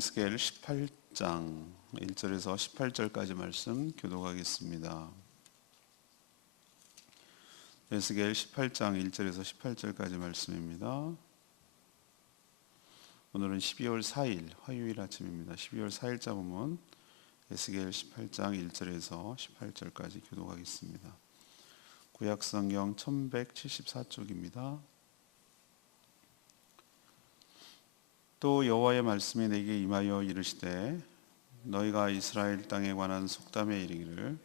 에스겔 18장 1절에서 18절까지 말씀 교독하겠습니다. 에스겔 18장 1절에서 18절까지 말씀입니다. 오늘은 12월 4일 화요일 아침입니다. 12월 4일자 본문 에스겔 18장 1절에서 18절까지 교독하겠습니다. 구약성경 1174쪽입니다. 또 여호와의 말씀이 내게 임하여 이르시되 너희가 이스라엘 땅에 관한 속담에 이르기를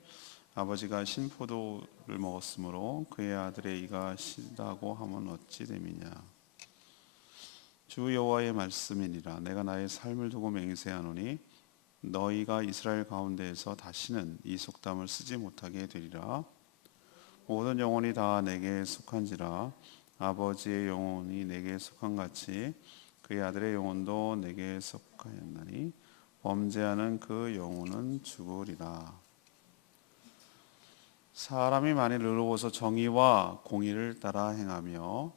아버지가 신포도를 먹었으므로 그의 아들의 이가 시다고 하면 어찌 됨이냐. 주 여호와의 말씀이니라. 내가 나의 삶을 두고 맹세하노니 너희가 이스라엘 가운데에서 다시는 이 속담을 쓰지 못하게 되리라. 모든 영혼이 다 내게 속한지라. 아버지의 영혼이 내게 속한 같이 그의 아들의 영혼도 내게 속하였나니 범죄하는 그 영혼은 죽으리라. 사람이 만일 의로워서 정의와 공의를 따라 행하며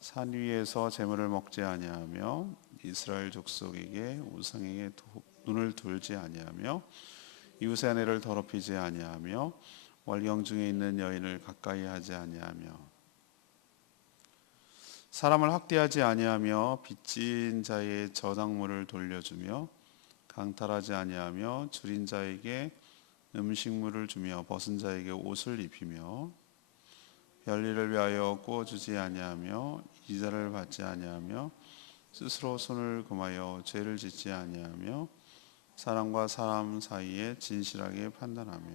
산 위에서 재물을 먹지 아니하며 이스라엘 족속에게 우상에게 눈을 돌지 아니하며 이웃의 아내를 더럽히지 아니하며 월경 중에 있는 여인을 가까이 하지 아니하며 사람을 학대하지 아니하며 빚진 자의 저당물을 돌려주며 강탈하지 아니하며 줄인 자에게 음식물을 주며 벗은 자에게 옷을 입히며 별일을 위하여 구워주지 아니하며 이자를 받지 아니하며 스스로 손을 금하여 죄를 짓지 아니하며 사람과 사람 사이에 진실하게 판단하며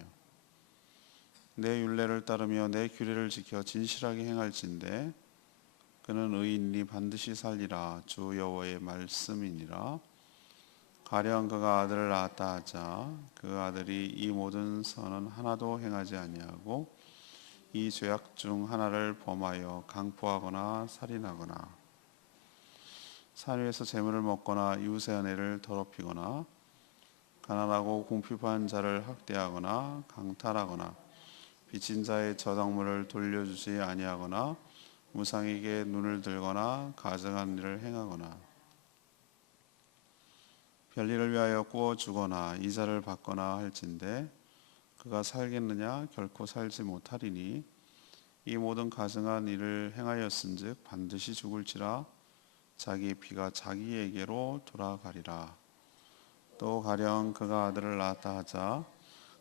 내 율례를 따르며 내 규례를 지켜 진실하게 행할진대 그는 의인이 반드시 살리라. 주 여호와의 말씀이니라. 가령 그가 아들을 낳았다 하자 그 아들이 이 모든 선은 하나도 행하지 아니하고 이 죄악 중 하나를 범하여 강포하거나 살인하거나 산 위에서 재물을 먹거나 이웃의 아내를 더럽히거나 가난하고 궁핍한 자를 학대하거나 강탈하거나 빚진 자의 저당물을 돌려주지 아니하거나 우상에게 눈을 들거나 가증한 일을 행하거나 별일을 위하여 구워 주거나 이자를 받거나 할진대 그가 살겠느냐 결코 살지 못하리니 이 모든 가증한 일을 행하였은즉 반드시 죽을지라. 자기 피가 자기에게로 돌아가리라. 또 가령 그가 아들을 낳았다 하자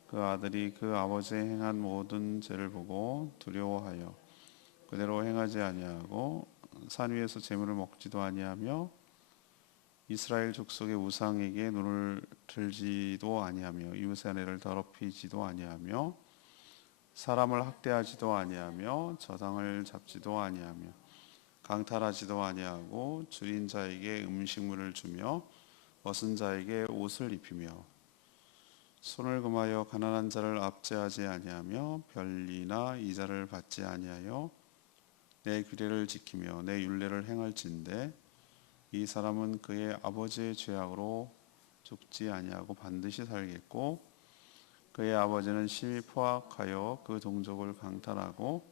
그 아들이 그 아버지의 행한 모든 죄를 보고 두려워하여 그대로 행하지 아니하고 산 위에서 재물을 먹지도 아니하며 이스라엘 족속의 우상에게 눈을 들지도 아니하며 이웃의 아내를 더럽히지도 아니하며 사람을 학대하지도 아니하며 저당을 잡지도 아니하며 강탈하지도 아니하고 줄인 자에게 음식물을 주며 벗은 자에게 옷을 입히며 손을 금하여 가난한 자를 압제하지 아니하며 별리나 이자를 받지 아니하여 내 규례를 지키며 내 율례를 행할진대 이 사람은 그의 아버지의 죄악으로 죽지 아니하고 반드시 살겠고 그의 아버지는 심히 포악하여 그 동족을 강탈하고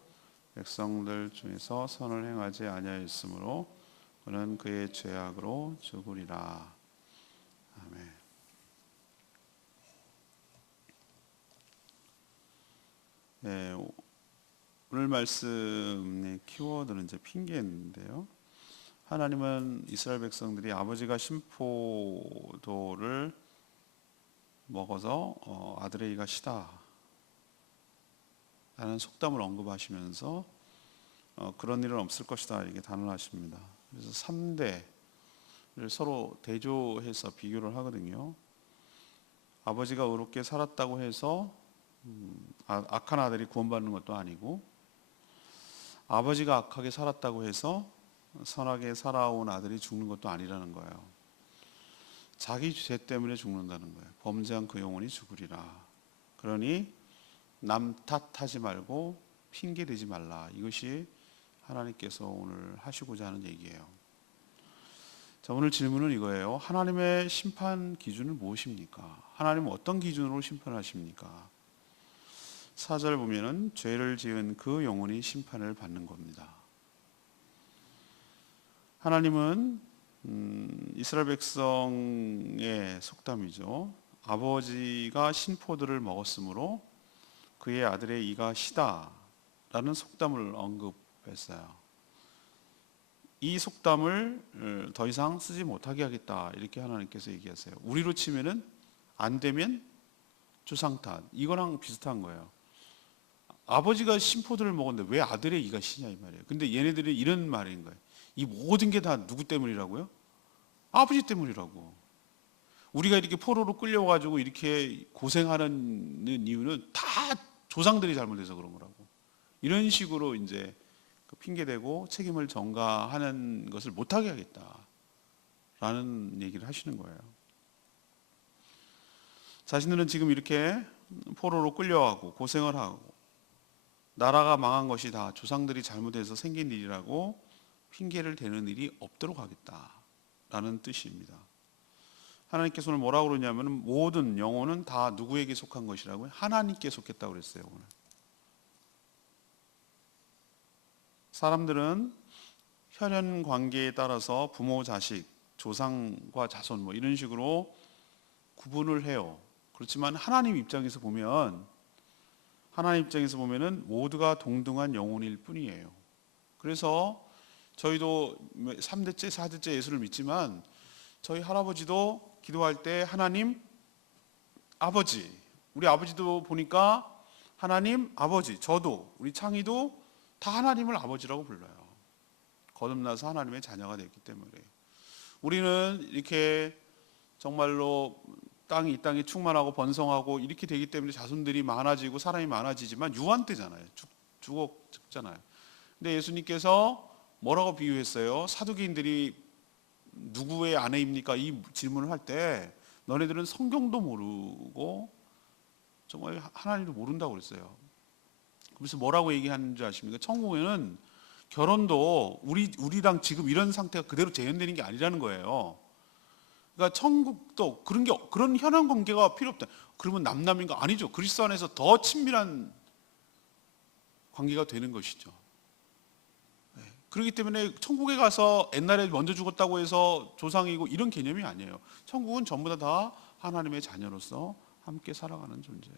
백성들 중에서 선을 행하지 아니하였으므로 그는 그의 죄악으로 죽으리라. 아멘. 네, 오늘 말씀의 키워드는 이제 핑계인데요. 하나님은 이스라엘 백성들이 아버지가 신포도를 먹어서 아들의 이가 시다 라는 속담을 언급하시면서 그런 일은 없을 것이다 이렇게 단언하십니다. 그래서 3대를 서로 대조해서 비교를 하거든요. 아버지가 의롭게 살았다고 해서 악한 아들이 구원받는 것도 아니고 아버지가 악하게 살았다고 해서 선하게 살아온 아들이 죽는 것도 아니라는 거예요. 자기 죄 때문에 죽는다는 거예요. 범죄한 그 영혼이 죽으리라. 그러니 남 탓하지 말고 핑계 대지 말라. 이것이 하나님께서 오늘 하시고자 하는 얘기예요. 자, 오늘 질문은 이거예요. 하나님의 심판 기준은 무엇입니까? 하나님은 어떤 기준으로 심판하십니까? 4절 보면은 죄를 지은 그 영혼이 심판을 받는 겁니다. 하나님은 이스라엘 백성의 속담이죠. 아버지가 신포도를 먹었으므로 그의 아들의 이가 시다라는 속담을 언급했어요. 이 속담을 더 이상 쓰지 못하게 하겠다 이렇게 하나님께서 얘기하세요. 우리로 치면은 안 되면 조상 탓, 이거랑 비슷한 거예요. 아버지가 신포도를 먹었는데 왜 아들의 이가 시냐 이 말이에요. 근데 얘네들이 이런 말인 거예요. 이 모든 게 다 누구 때문이라고요? 아버지 때문이라고. 우리가 이렇게 포로로 끌려가지고 이렇게 고생하는 이유는 다 조상들이 잘못해서 그런 거라고. 이런 식으로 이제 핑계대고 책임을 전가하는 것을 못하게 하겠다라는 얘기를 하시는 거예요. 자신들은 지금 이렇게 포로로 끌려가고 고생을 하고 나라가 망한 것이 다 조상들이 잘못해서 생긴 일이라고 핑계를 대는 일이 없도록 하겠다라는 뜻입니다. 하나님께서 오늘 뭐라고 그러냐면 모든 영혼은 다 누구에게 속한 것이라고요? 하나님께 속했다고 그랬어요. 오늘 사람들은 혈연 관계에 따라서 부모, 자식, 조상과 자손 뭐 이런 식으로 구분을 해요. 그렇지만 하나님 입장에서 보면은 모두가 동등한 영혼일 뿐이에요. 그래서 저희도 3대째, 4대째 예수를 믿지만 저희 할아버지도 기도할 때 하나님 아버지, 우리 아버지도 보니까 하나님 아버지, 저도 우리 창희도 다 하나님을 아버지라고 불러요. 거듭나서 하나님의 자녀가 됐기 때문에. 우리는 이렇게 정말로 이 땅이 충만하고 번성하고 이렇게 되기 때문에 자손들이 많아지고 사람이 많아지지만 유한 때잖아요. 죽잖아요. 근데 예수님께서 뭐라고 비유했어요? 사두개인들이 누구의 아내입니까? 이 질문을 할 때 너네들은 성경도 모르고 정말 하나님도 모른다고 그랬어요. 그래서 뭐라고 얘기하는지 아십니까? 천국에는 결혼도 우리랑 지금 이런 상태가 그대로 재현되는 게 아니라는 거예요. 그러니까 천국도 그런 현황 관계가 필요 없다. 그러면 남남인가? 아니죠. 그리스도 안에서 더 친밀한 관계가 되는 것이죠. 그렇기 때문에 천국에 가서 옛날에 먼저 죽었다고 해서 조상이고 이런 개념이 아니에요. 천국은 전부 다 하나님의 자녀로서 함께 살아가는 존재예요.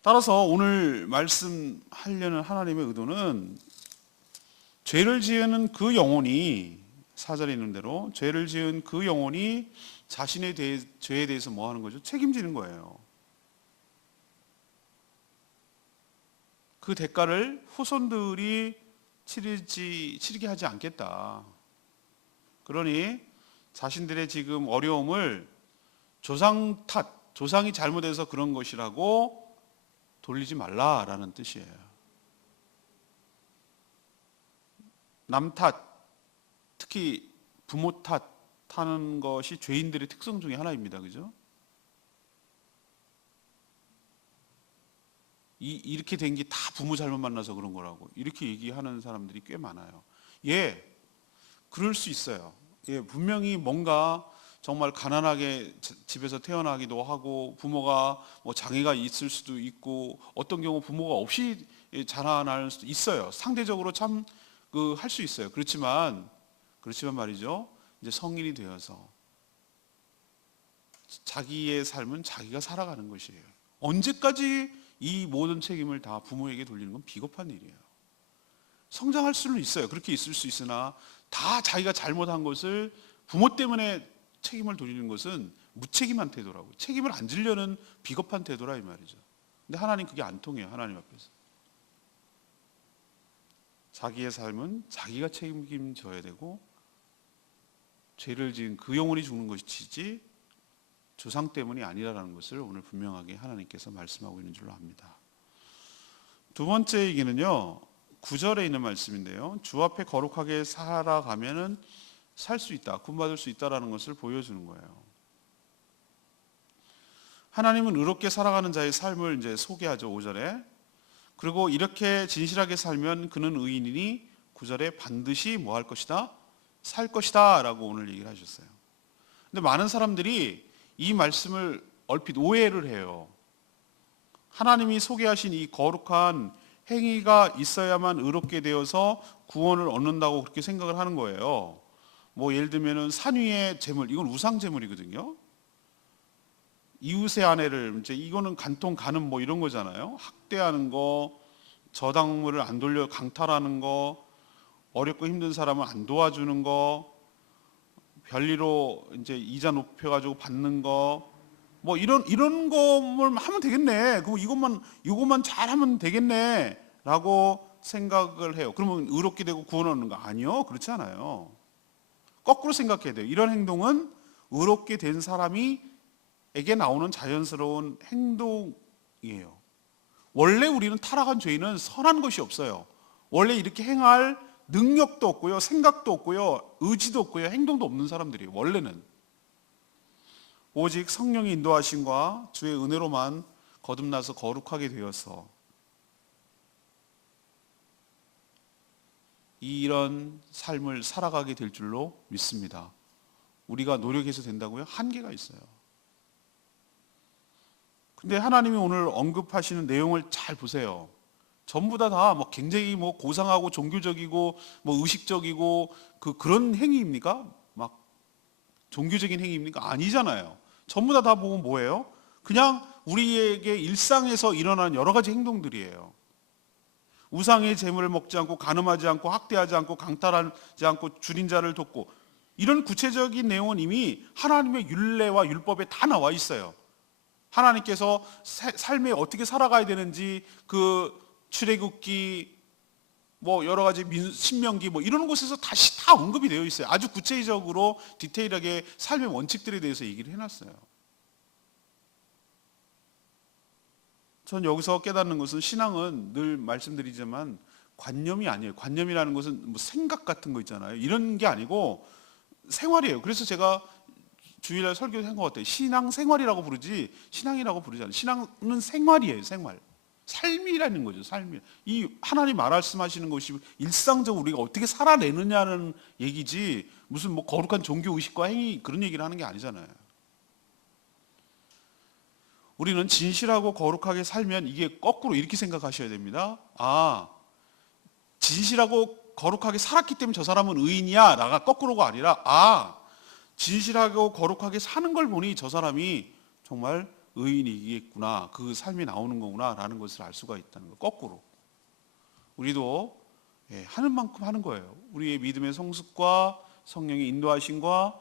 따라서 오늘 말씀하려는 하나님의 의도는 죄를 지은 그 영혼이 4절에 있는 대로 죄를 지은 그 영혼이 자신의 죄에 대해서 뭐 하는 거죠? 책임지는 거예요. 그 대가를 후손들이 치르게 하지 않겠다. 그러니 자신들의 지금 어려움을 조상이 잘못해서 그런 것이라고 돌리지 말라라는 뜻이에요. 남 탓, 특히 부모 탓하는 것이 죄인들의 특성 중에 하나입니다. 그죠? 이렇게 된 게 다 부모 잘못 만나서 그런 거라고 이렇게 얘기하는 사람들이 꽤 많아요. 그럴 수 있어요. 분명히 뭔가 정말 가난하게 집에서 태어나기도 하고 부모가 뭐 장애가 있을 수도 있고 어떤 경우 부모가 없이 자라날 수도 있어요. 상대적으로 참 할 수 있어요. 그렇지만 말이죠. 이제 성인이 되어서 자기의 삶은 자기가 살아가는 것이에요. 언제까지 이 모든 책임을 다 부모에게 돌리는 건 비겁한 일이에요. 성장할 수는 있어요. 그렇게 있을 수 있으나 다 자기가 잘못한 것을 부모 때문에 책임을 돌리는 것은 무책임한 태도라고. 책임을 안 지려는 비겁한 태도라 이 말이죠. 근데 하나님 그게 안 통해요. 하나님 앞에서. 자기의 삶은 자기가 책임져야 되고 죄를 지은 그 영혼이 죽는 것이지 조상 때문이 아니라는 것을 오늘 분명하게 하나님께서 말씀하고 있는 줄로 압니다. 두 번째 얘기는요. 9절에 있는 말씀인데요. 주 앞에 거룩하게 살아가면은 살 수 있다. 구원받을 수 있다라는 것을 보여주는 거예요. 하나님은 의롭게 살아가는 자의 삶을 이제 소개하죠. 5절에. 그리고 이렇게 진실하게 살면 그는 의인이니 9절에 반드시 뭐 할 것이다? 살 것이다 라고 오늘 얘기를 하셨어요. 근데 많은 사람들이 이 말씀을 얼핏 오해를 해요. 하나님이 소개하신 이 거룩한 행위가 있어야만 의롭게 되어서 구원을 얻는다고 그렇게 생각을 하는 거예요. 뭐 예를 들면은 산 위의 재물, 이건 우상 재물이거든요. 이웃의 아내를 이제 이거는 간통 간음 뭐 이런 거잖아요. 학대하는 거, 저당물을 안 돌려 강탈하는 거, 어렵고 힘든 사람을 안 도와주는 거, 별리로 이제 이자 높여가지고 받는 거, 뭐 이런 거를 하면 되겠네. 그럼 이것만 잘하면 되겠네라고 생각을 해요. 그러면 의롭게 되고 구원 얻는 거 아니요? 그렇지 않아요. 거꾸로 생각해야 돼요. 이런 행동은 의롭게 된 사람이에게 나오는 자연스러운 행동이에요. 원래 우리는 타락한 죄인은 선한 것이 없어요. 원래 이렇게 행할 능력도 없고요, 생각도 없고요, 의지도 없고요, 행동도 없는 사람들이에요. 원래는 오직 성령의 인도하심과 주의 은혜로만 거듭나서 거룩하게 되어서 이런 삶을 살아가게 될 줄로 믿습니다. 우리가 노력해서 된다고요? 한계가 있어요. 근데 하나님이 오늘 언급하시는 내용을 잘 보세요. 전부 다 뭐 굉장히 뭐 고상하고 종교적이고 뭐 의식적이고 그런 행위입니까? 막 종교적인 행위입니까? 아니잖아요. 전부 다 보면 뭐예요? 그냥 우리에게 일상에서 일어나는 여러 가지 행동들이에요. 우상의 재물을 먹지 않고 간음하지 않고 학대하지 않고 강탈하지 않고 줄인 자를 돕고, 이런 구체적인 내용은 이미 하나님의 율례와 율법에 다 나와 있어요. 하나님께서 삶에 어떻게 살아가야 되는지 출애굽기 뭐 여러 가지 신명기 뭐 이런 곳에서 다시 다 언급이 되어 있어요. 아주 구체적으로 디테일하게 삶의 원칙들에 대해서 얘기를 해놨어요. 전 여기서 깨닫는 것은 신앙은 늘 말씀드리지만 관념이 아니에요. 관념이라는 것은 뭐 생각 같은 거 있잖아요. 이런 게 아니고 생활이에요. 그래서 제가 주일날 설교를 한 것 같아요. 신앙 생활이라고 부르지 신앙이라고 부르지 않아요. 신앙은 생활이에요. 생활. 삶이라는 거죠. 삶이. 이 하나님 말씀하시는 것이 일상적으로 우리가 어떻게 살아내느냐는 얘기지 무슨 뭐 거룩한 종교 의식과 행위 그런 얘기를 하는 게 아니잖아요. 우리는 진실하고 거룩하게 살면 이게 거꾸로 이렇게 생각하셔야 됩니다. 아, 진실하고 거룩하게 살았기 때문에 저 사람은 의인이야 라가 거꾸로가 아니라, 아, 진실하고 거룩하게 사는 걸 보니 저 사람이 정말 의인이겠구나, 그 삶이 나오는 거구나 라는 것을 알 수가 있다는 거. 거꾸로 우리도 하는 만큼 하는 거예요. 우리의 믿음의 성숙과 성령의 인도하심과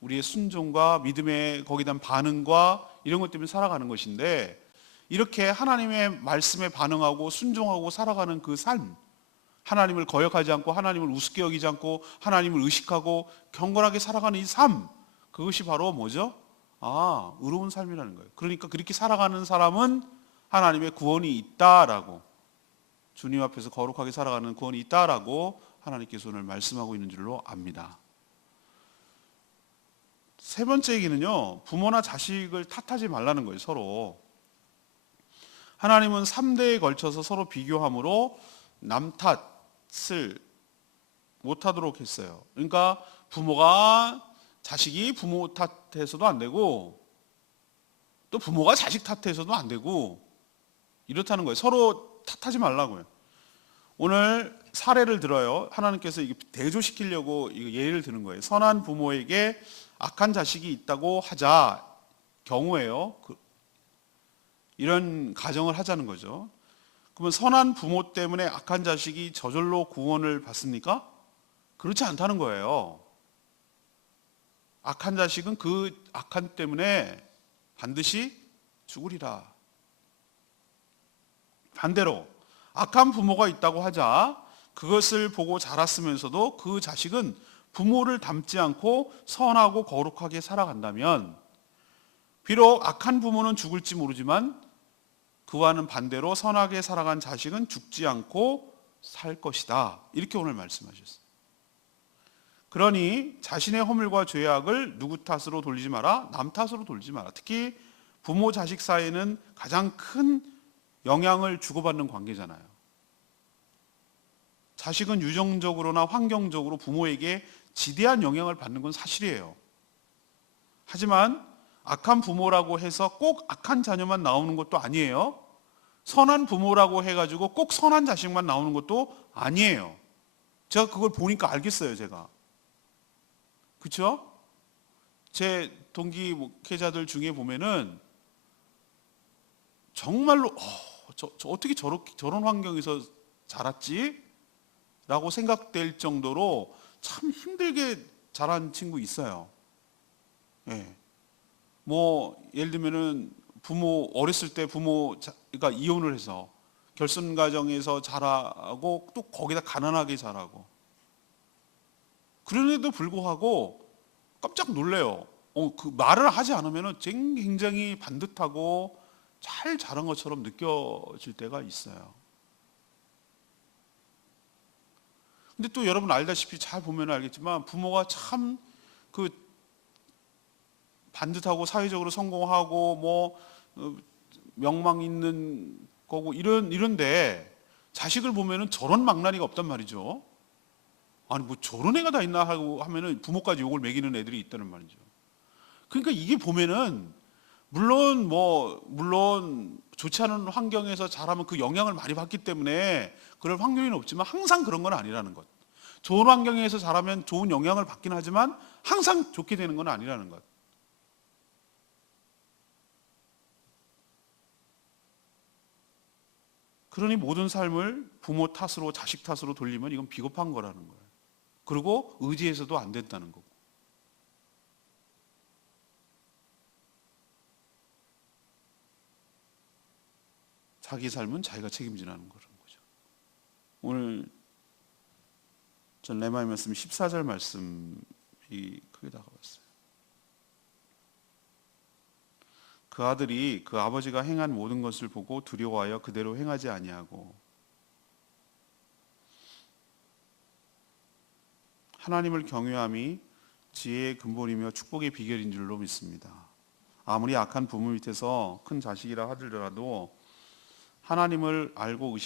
우리의 순종과 믿음의 거기에 대한 반응과 이런 것 때문에 살아가는 것인데, 이렇게 하나님의 말씀에 반응하고 순종하고 살아가는 그 삶, 하나님을 거역하지 않고 하나님을 우습게 여기지 않고 하나님을 의식하고 경건하게 살아가는 이 삶, 그것이 바로 뭐죠? 아, 의로운 삶이라는 거예요. 그러니까 그렇게 살아가는 사람은 하나님의 구원이 있다라고, 주님 앞에서 거룩하게 살아가는 구원이 있다라고 하나님께서 오늘 말씀하고 있는 줄로 압니다. 세 번째 얘기는요, 부모나 자식을 탓하지 말라는 거예요. 서로. 하나님은 3대에 걸쳐서 서로 비교함으로 남 탓을 못하도록 했어요. 그러니까 자식이 부모 탓해서도 안 되고 또 부모가 자식 탓해서도 안 되고 이렇다는 거예요. 서로 탓하지 말라고요. 오늘 사례를 들어요. 하나님께서 이게 대조시키려고 예를 드는 거예요. 선한 부모에게 악한 자식이 있다고 하자 경우에요. 이런 가정을 하자는 거죠. 그러면 선한 부모 때문에 악한 자식이 저절로 구원을 받습니까? 그렇지 않다는 거예요. 악한 자식은 그 악한 때문에 반드시 죽으리라. 반대로 악한 부모가 있다고 하자 그것을 보고 자랐으면서도 그 자식은 부모를 닮지 않고 선하고 거룩하게 살아간다면, 비록 악한 부모는 죽을지 모르지만 그와는 반대로 선하게 살아간 자식은 죽지 않고 살 것이다. 이렇게 오늘 말씀하셨어요. 그러니 자신의 허물과 죄악을 누구 탓으로 돌리지 마라, 남 탓으로 돌리지 마라. 특히 부모 자식 사이에는 가장 큰 영향을 주고받는 관계잖아요. 자식은 유전적으로나 환경적으로 부모에게 지대한 영향을 받는 건 사실이에요. 하지만 악한 부모라고 해서 꼭 악한 자녀만 나오는 것도 아니에요. 선한 부모라고 해가지고 꼭 선한 자식만 나오는 것도 아니에요. 제가 그걸 보니까 알겠어요, 제가. 그렇죠? 제 동기 목회자들 중에 보면은 정말로 저 어떻게 저런 환경에서 자랐지? 라고 생각될 정도로 참 힘들게 자란 친구 있어요. 예. 뭐 예를 들면은 부모 어렸을 때 부모가 이혼을 해서 결혼 과정에서 자라고 또 거기다 가난하게 자라고 그런데도 불구하고 깜짝 놀래요. 그 말을 하지 않으면은 굉장히 반듯하고 잘 자란 것처럼 느껴질 때가 있어요. 근데 또 여러분 알다시피 잘 보면 알겠지만 부모가 참 그 반듯하고 사회적으로 성공하고 뭐 명망 있는 거고 이런데 자식을 보면은 저런 망나니가 없단 말이죠. 아니 뭐 저런 애가 다 있나 하고 하면은 부모까지 욕을 매기는 애들이 있다는 말이죠. 그러니까 이게 보면은 물론 좋지 않은 환경에서 자라면 그 영향을 많이 받기 때문에 그럴 확률이 높지만 항상 그런 건 아니라는 것. 좋은 환경에서 자라면 좋은 영향을 받긴 하지만 항상 좋게 되는 건 아니라는 것. 그러니 모든 삶을 부모 탓으로 자식 탓으로 돌리면 이건 비겁한 거라는 거예요. 그리고 의지해서도 안 된다는 거고. 자기 삶은 자기가 책임지라는 거죠. 오늘 전 레마의 말씀 14절 말씀이 크게 다가왔어요. 그 아들이 그 아버지가 행한 모든 것을 보고 두려워하여 그대로 행하지 아니하고 하나님을 경외함이 지혜의 근본이며 축복의 비결인 줄로 믿습니다. 아무리 악한 부모 밑에서 큰 자식이라 하더라도 하나님을 알고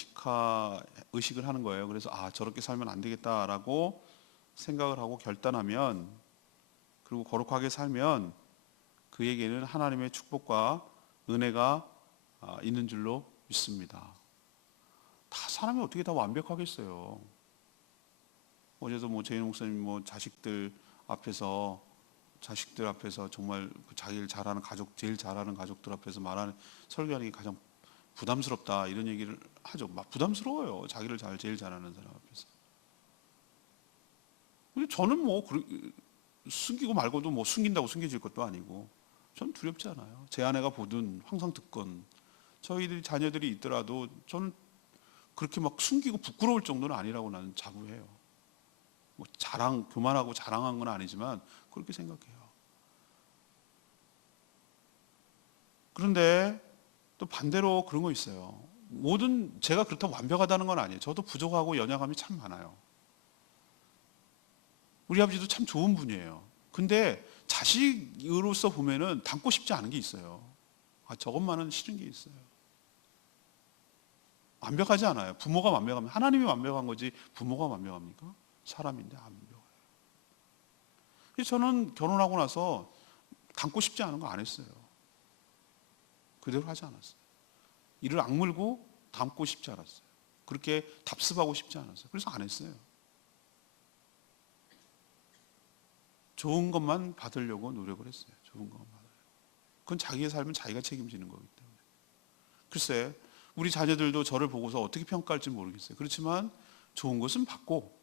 의식을 하는 거예요. 그래서 저렇게 살면 안 되겠다라고 생각을 하고 결단하면 그리고 거룩하게 살면 그에게는 하나님의 축복과 은혜가 있는 줄로 믿습니다. 다 사람이 어떻게 다 완벽하겠어요. 어제도 제인 목사님 자식들 앞에서 정말 자기를 잘하는 가족, 제일 잘하는 가족들 앞에서 말하는 설교하는 게 가장 부담스럽다 이런 얘기를 하죠. 막 부담스러워요. 자기를 제일 잘하는 사람 앞에서. 근데 저는 숨기고 말고도 숨긴다고 숨겨질 것도 아니고 전 두렵지 않아요. 제 아내가 보든 항상 듣건 저희들이 자녀들이 있더라도 저는 그렇게 막 숨기고 부끄러울 정도는 아니라고 나는 자부해요. 교만하고 자랑한 건 아니지만 그렇게 생각해요. 그런데 또 반대로 그런 거 있어요. 제가 그렇다고 완벽하다는 건 아니에요. 저도 부족하고 연약함이 참 많아요. 우리 아버지도 참 좋은 분이에요. 근데 자식으로서 보면은 닮고 싶지 않은 게 있어요. 저것만은 싫은 게 있어요. 완벽하지 않아요. 부모가 완벽하면 하나님이 완벽한 거지 부모가 완벽합니까? 사람인데 안 완벽해요. 저는 결혼하고 나서 닮고 싶지 않은 거 안 했어요. 그대로 하지 않았어요. 이를 악물고 닮고 싶지 않았어요. 그렇게 답습하고 싶지 않았어요. 그래서 안 했어요. 좋은 것만 받으려고 노력을 했어요. 좋은 것만 받으려고. 그건 자기의 삶은 자기가 책임지는 거기 때문에. 글쎄 우리 자녀들도 저를 보고서 어떻게 평가할지 모르겠어요. 그렇지만 좋은 것은 받고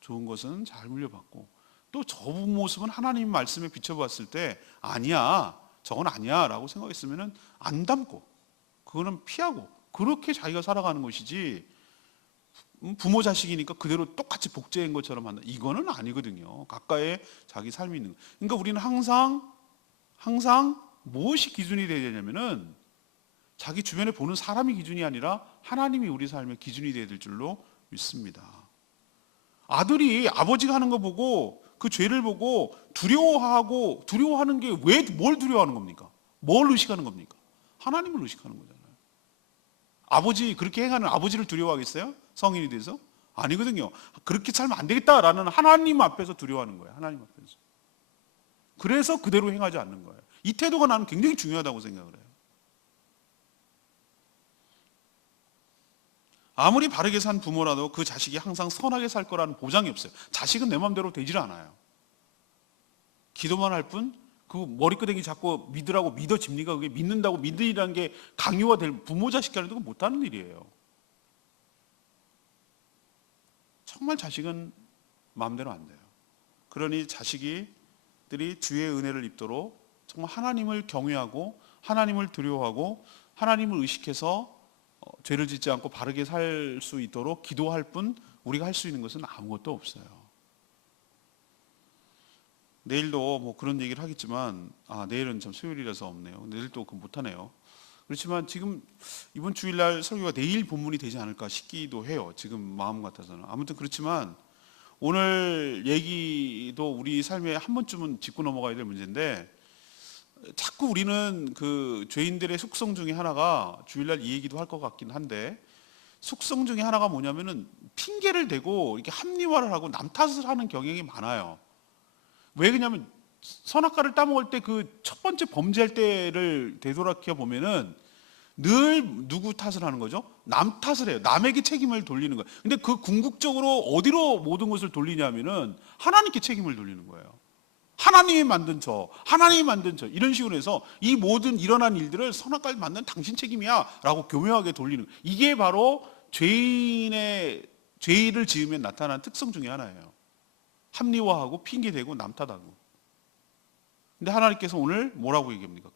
좋은 것은 잘 물려받고 또 저 모습은 하나님 말씀에 비춰봤을 때 아니야 저건 아니야 라고 생각했으면 안 담고 그거는 피하고 그렇게 자기가 살아가는 것이지 부모 자식이니까 그대로 똑같이 복제한 것처럼 한다. 이거는 아니거든요. 각각의 자기 삶이 있는 거. 그러니까 우리는 항상 무엇이 기준이 되어야 되냐면은 자기 주변에 보는 사람이 기준이 아니라 하나님이 우리 삶의 기준이 되어야 될 줄로 믿습니다. 아들이 아버지가 하는 거 보고 그 죄를 보고 두려워하는 게 뭘 두려워하는 겁니까? 뭘 의식하는 겁니까? 하나님을 의식하는 거잖아요. 아버지 그렇게 행하는 아버지를 두려워하겠어요? 성인이 돼서? 아니거든요. 그렇게 살면 안 되겠다라는 하나님 앞에서 두려워하는 거예요. 하나님 앞에서. 그래서 그대로 행하지 않는 거예요. 이 태도가 나는 굉장히 중요하다고 생각을 해요. 아무리 바르게 산 부모라도 그 자식이 항상 선하게 살 거라는 보장이 없어요. 자식은 내 마음대로 되질 않아요. 기도만 할 뿐, 그 머리끄댕이 잡고 믿으라고 믿어집니까? 그게 믿는다고 믿으라는 게 강요가 될 부모 자식 간에도 못하는 일이에요. 정말 자식은 마음대로 안 돼요. 그러니 자식들이 주의 은혜를 입도록 정말 하나님을 경외하고 하나님을 두려워하고 하나님을 의식해서 죄를 짓지 않고 바르게 살 수 있도록 기도할 뿐 우리가 할 수 있는 것은 아무것도 없어요. 내일도 뭐 그런 얘기를 하겠지만 내일은 참 수요일이라서 없네요. 내일 또 못하네요. 그렇지만 지금 이번 주일날 설교가 내일 본문이 되지 않을까 싶기도 해요. 지금 마음 같아서는. 아무튼 그렇지만 오늘 얘기도 우리 삶에 한 번쯤은 짚고 넘어가야 될 문제인데, 자꾸 우리는 그 죄인들의 속성 중에 하나가, 주일날 이 얘기도 할 것 같긴 한데, 속성 중에 하나가 뭐냐면은 핑계를 대고 이렇게 합리화를 하고 남 탓을 하는 경향이 많아요. 왜 그러냐면 선악과를 따먹을 때 그 첫 번째 범죄할 때를 되돌아켜 보면은 늘 누구 탓을 하는 거죠? 남 탓을 해요. 남에게 책임을 돌리는 거예요. 근데 그 궁극적으로 어디로 모든 것을 돌리냐면은 하나님께 책임을 돌리는 거예요. 하나님이 만든 하나님이 만든 이런 식으로 해서 이 모든 일어난 일들을 선악과를 만든 당신 책임이야 라고 교묘하게 돌리는 거예요. 이게 바로 죄인의 죄를 지으면 나타나는 특성 중에 하나예요. 합리화하고 핑계대고 남 탓하고. 근데 하나님께서 오늘 뭐라고 얘기합니까?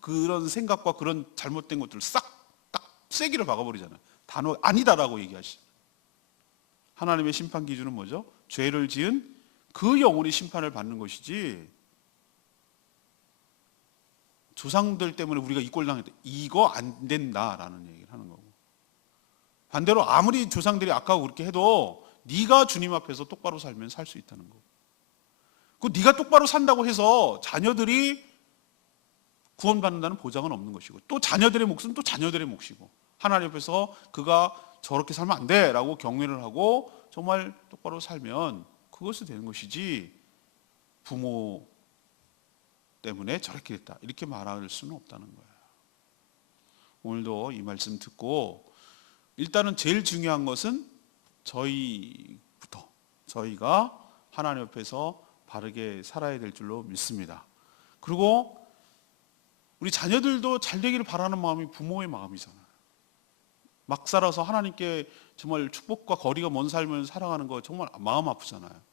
그런 생각과 그런 잘못된 것들을 싹 딱 쐐기를 박아버리잖아요. 단어 아니다라고 얘기하시죠. 하나님의 심판 기준은 뭐죠? 죄를 지은 그 영혼이 심판을 받는 것이지, 조상들 때문에 우리가 이 꼴 당했다, 이거 안 된다라는 얘기를 하는 거고, 반대로 아무리 조상들이 악하고 그렇게 해도 네가 주님 앞에서 똑바로 살면 살 수 있다는 거고, 그 네가 똑바로 산다고 해서 자녀들이 구원받는다는 보장은 없는 것이고, 또 자녀들의 몫은 또 자녀들의 몫이고, 하나님 앞에서 그가 저렇게 살면 안 돼라고 경례를 하고 정말 똑바로 살면 그것이 되는 것이지, 부모 때문에 저렇게 됐다 이렇게 말할 수는 없다는 거예요. 오늘도 이 말씀 듣고 일단은 제일 중요한 것은 저희가 하나님 앞에서 바르게 살아야 될 줄로 믿습니다. 그리고 우리 자녀들도 잘 되기를 바라는 마음이 부모의 마음이잖아요. 막 살아서 하나님께 정말 축복과 거리가 먼 삶을 살아가는 거 정말 마음 아프잖아요.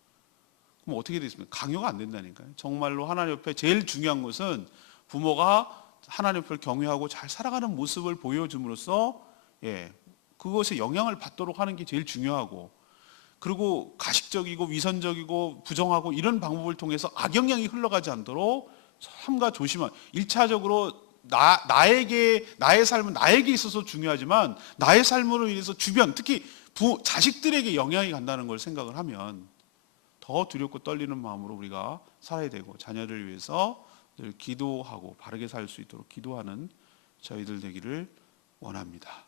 그럼 어떻게 되겠습니까? 강요가 안 된다니까요. 정말로 하나님 옆에 제일 중요한 것은 부모가 하나님 옆을 경외하고 잘 살아가는 모습을 보여줌으로써 그것에 영향을 받도록 하는 게 제일 중요하고, 그리고 가식적이고 위선적이고 부정하고 이런 방법을 통해서 악영향이 흘러가지 않도록 삼가 조심한, 1차적으로 나의 삶은 나에게 있어서 중요하지만 나의 삶으로 인해서 주변, 특히 자식들에게 영향이 간다는 걸 생각을 하면 더 두렵고 떨리는 마음으로 우리가 살아야 되고, 자녀를 위해서 늘 기도하고 바르게 살 수 있도록 기도하는 저희들 되기를 원합니다.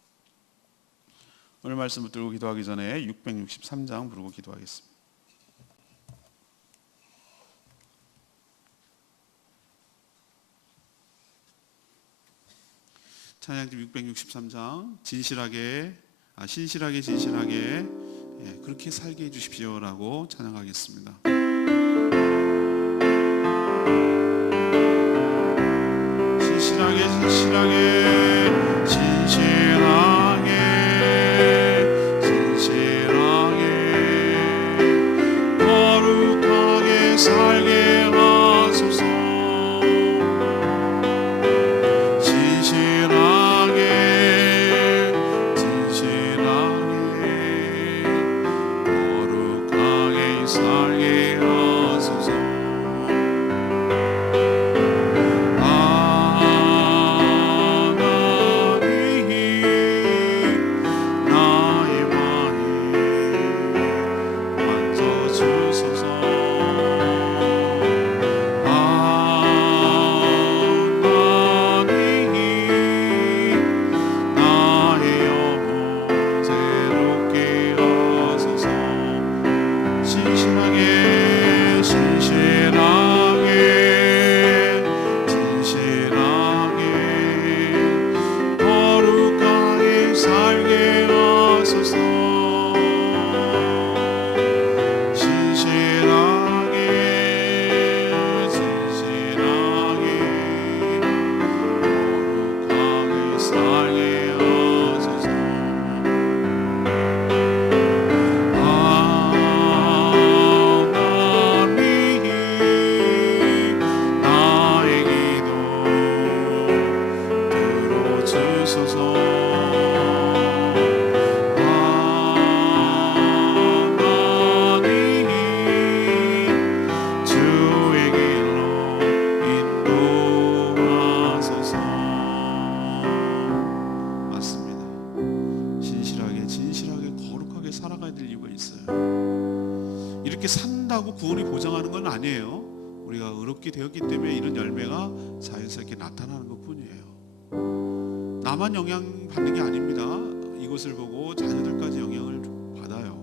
오늘 말씀 붙들고 기도하기 전에 663장 부르고 기도하겠습니다. 찬양집 663장 신실하게 그렇게 살게 해주십시오라고 찬양하겠습니다. 신실하게 거룩하게 살게 하소서. 진실하게 거룩하게 살게 우리가 의롭게 되었기 때문에 이런 열매가 자연스럽게 나타나는 것뿐이에요. 나만 영향받는 게 아닙니다. 이것을 보고 자녀들까지 영향을 받아요.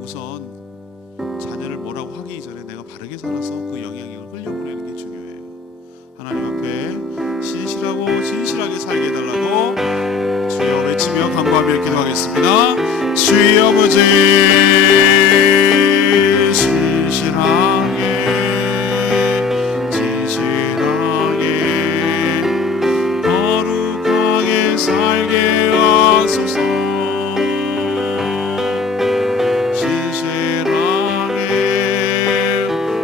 우선 자녀를 뭐라고 하기 전에 내가 바르게 살아서 그 영향력을 흘려보내는 게 중요해요. 하나님 앞에 신실하고 진실하게 살게 해달라고 주여 외치며 간구하며 기도하겠습니다. 주여 아버지, 신실하게 진실하게 거룩하게 살게 하소서. 신실하게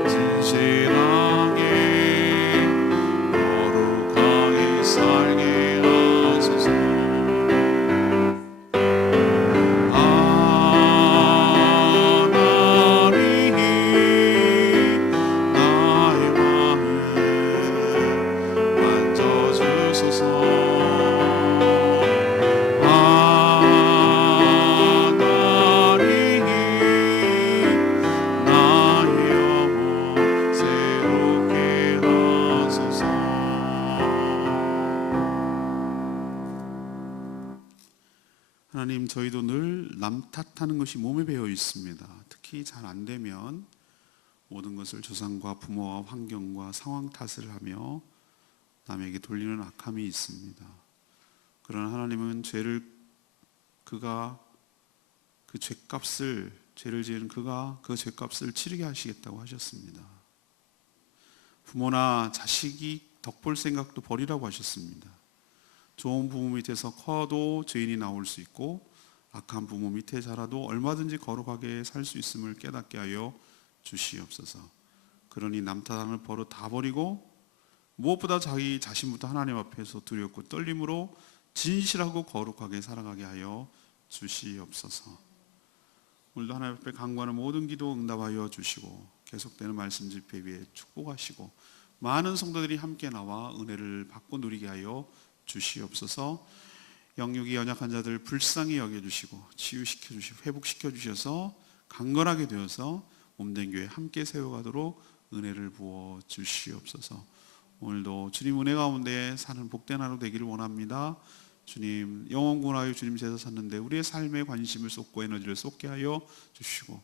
진실하게 거룩하게 살게 하소서. 하나님, 저희도 늘 남 탓하는 것이 몸에 배어 있습니다. 특히 잘 안 되면 모든 것을 조상과 부모와 환경과 상황 탓을 하며 남에게 돌리는 악함이 있습니다. 그러나 하나님은 그가 그 죄값을, 죄를 지은 그가 그 죄값을 치르게 하시겠다고 하셨습니다. 부모나 자식이 덕볼 생각도 버리라고 하셨습니다. 좋은 부모 밑에서 커도 죄인이 나올 수 있고 악한 부모 밑에 자라도 얼마든지 거룩하게 살 수 있음을 깨닫게 하여 주시옵소서. 그러니 남 탓하는 버릇 다 버리고 무엇보다 자기 자신부터 하나님 앞에서 두렵고 떨림으로 진실하고 거룩하게 살아가게 하여 주시옵소서. 오늘도 하나님 앞에 간구하는 모든 기도 응답하여 주시고 계속되는 말씀 집회 위에 축복하시고 많은 성도들이 함께 나와 은혜를 받고 누리게 하여 주시옵소서. 영육이 연약한 자들 불쌍히 여겨주시고 치유시켜 주시고 회복시켜 주셔서 강건하게 되어서 몸된 교회 함께 세워가도록 은혜를 부어 주시옵소서. 오늘도 주님 은혜 가운데 사는 복된 하루 되기를 원합니다. 주님, 영원 구원하여 주님 제자 샀는데 우리의 삶에 관심을 쏟고 에너지를 쏟게 하여 주시고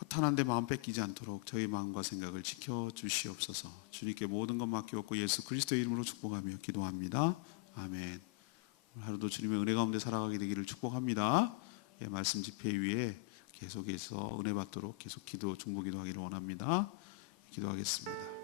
허탄한데 마음 뺏기지 않도록 저희 마음과 생각을 지켜 주시옵소서. 주님께 모든 것 맡기옵고 예수 그리스도의 이름으로 축복하며 기도합니다. 아멘. 오늘 하루도 주님의 은혜 가운데 살아가게 되기를 축복합니다. 예, 말씀 집회 위에 계속해서 은혜 받도록 계속 중보 기도하기를 원합니다. 기도하겠습니다.